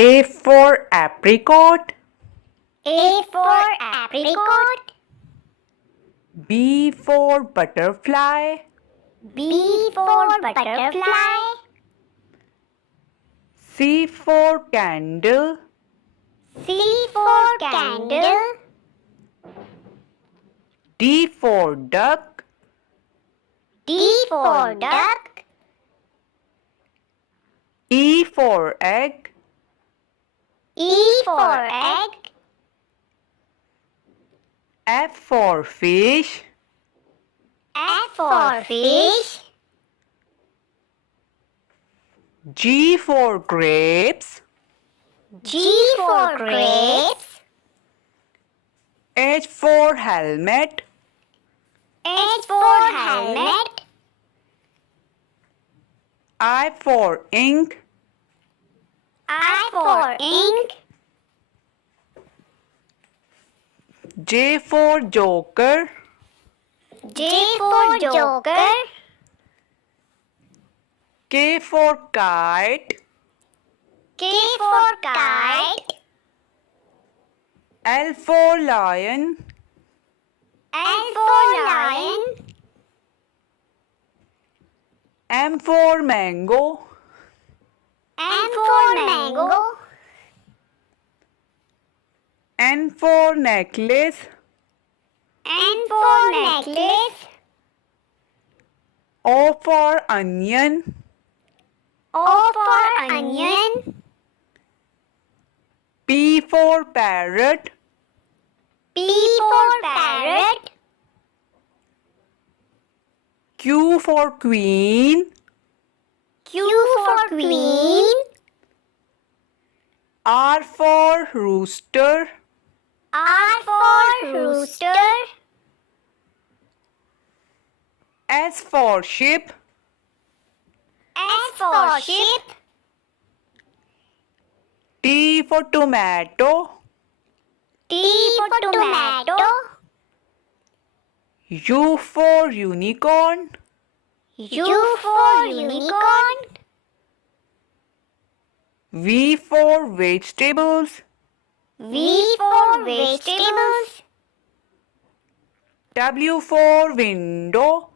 A for apricot. A for apricot. B for butterfly. B for butterfly. C for candle. C for candle. D for duck. D for duck. E for egg. E for egg. F for fish. F for fish. G for grapes. G for grapes. H for helmet. H for helmet. I for ink. I for ink. J for joker. J for joker. K for kite. K for kite. L for lion. L for lion. M for mango. M for mango. N for necklace. N for necklace. O for onion. O for onion. P for parrot. P for parrot. Q for queen. Q for queen. R for rooster. R for rooster. S for ship. S for ship. T for tomato. T for tomato. U for unicorn. U for unicorn. V for vegetables. V for vegetables. W for window.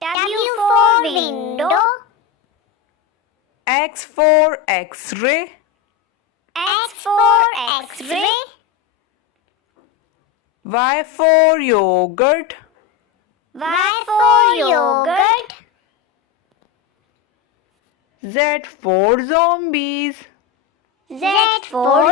W for window. X for x-ray. X for X-ray. Y for yogurt. Y for yogurt. Z for zombies. Z for